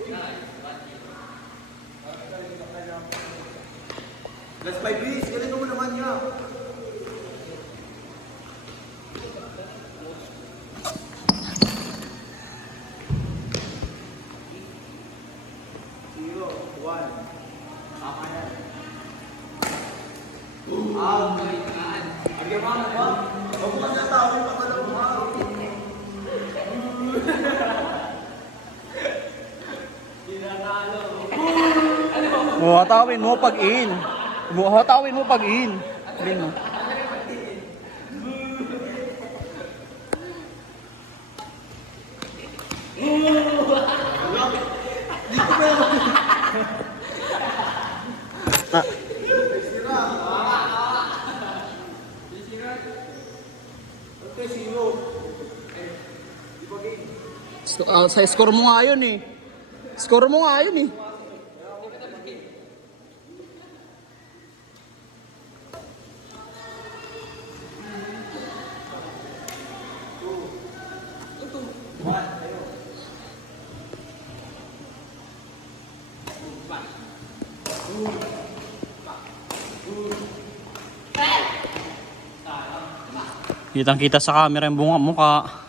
Last 5 minutes, galing mo naman niya. Tama yan. Agyan mo na ba? Huwag mo na tao yung pagkalang mo. Hatawin mo pag-in. Hatawin mo pag-in. Hindi mo. Sa score mo nga yun eh. Score mo nga yun eh. Kitang-kita sa camera yung bunga mukha.